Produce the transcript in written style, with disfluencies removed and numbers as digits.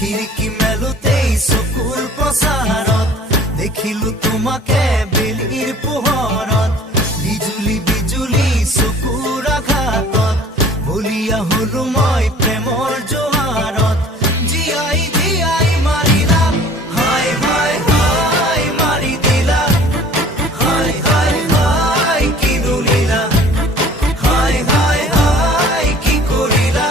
খিৰিকী মেলোতেই চকুৰ প্ৰচাৰত দেখিলো তোমাকে বেলিৰ পোহৰত বিজুলী বিজুলী চকুৰ আঘাতত বলিয়া হলো মই